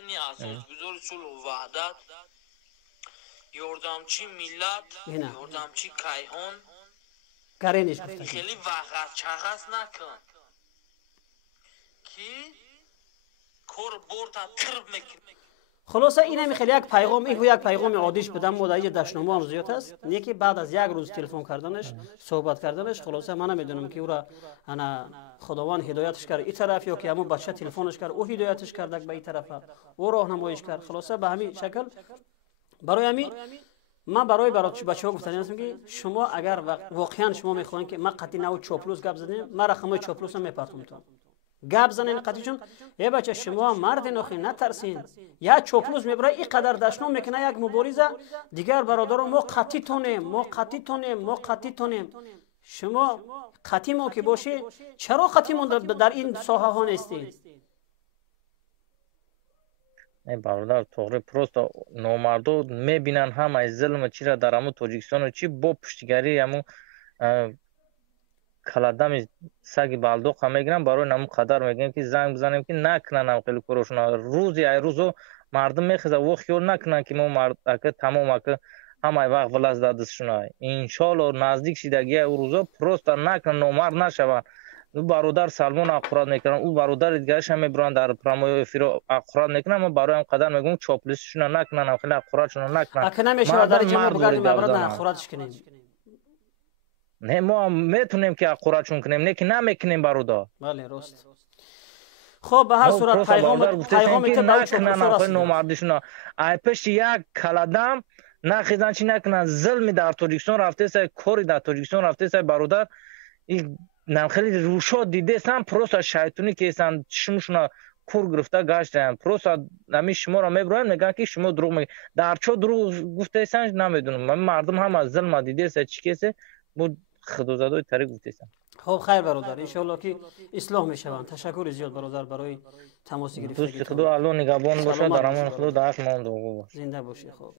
محسن اساسگذار صلح و وحدت، یاردمچی ملت، یاردمچی کیهان گرینش گفته خیلی وقت چغس نکن که کار برد ترب میکنه. خلاصه این خیلی یک پیغام، این یک پیغام عادیش بدم مدعی دشنامه هم زیاد است. یکی بعد از یک روز تلفن کردنش، صحبت کردنش، خلاصه من نمیدونم که او را انا خداوند هدایتش کرد این طرف یا که همون بچه تلفنش کرد او هدایتش کرد به این طرف، او راهنماییش کرد. خلاصه به همین شکل برای همین من برای بچه‌ها گفتم که شما اگر واقعا شما میخواین که من قطعی نو چاپلوس گپ زدیم، من رقمای چاپلوس هم میپرتم تو گپ زنین قطعی، چون یه بچه شما مرد نخی نترسین، یا چاپلوس میبره این قدر دشنام میکنه یک مبارزه دیگر برادران ما قطعی تونیم، ما قطعی تونیم، ما قطعی تونیم. شما قطعی ما که باشی چرا قطعی ما در این ساحه ها نیستین؟ ای برادر توغری پروست نامردو میبینن هم از ظلم چی را در همون تاجیکستان و چی با پشتگری همون کلادم سگ بالدوق هم میگیرن برای نمو قدر میگن که زنگ بزنیم که نکنن هم خیلی کروشون روزی ای روزو مردم میخزه و خیال نکنن که ما مرد اگه تمام اگه همه وقت ولاز دادشون های انشالله نزدیک شدگی او روزا پروست نکنن نامرد نشون. او برادر سلمان اقرار میکنن، او برادر دیگرش هم میبرن در پراموی افیرو اقرار میکنن. ما برای هم قدر میگم چاپلوسشون نکنن، خیلی اقرارشون نکنن. اگه نمیشه در جمع بگردیم برادر اقرارش کنیم. نه ما میتونیم که اقرارشون کنیم، نه که نمیکنیم برادر. بله راست. خب به هر صورت پیغامی تو نکنن نامردشون. ای پشت یک کلادم نخیزن چی نکنن ظلم در تاجیکستان رفته سه کاری در تاجیکستان رفته سه برادر این نم خیلی روشا دیده سن پروسا شیطونی که سن شمشون کور گرفته گشتن پروسا نمی شما را میبرن میگن که شما دروغ میگی در چه دروغ گفته سن نمیدونم. من مردم هم از ظلم دیده سه چی کیسه بود خدوزادای طریق گفته سن. خب خیر برادر ان شاء الله که اصلاح میشوند. تشکر زیاد برادر برای تماس گرفتگی. دوست خدا الله نگهبان باشه، در امان خدا دست ما زنده باشی. زنده باشی. خب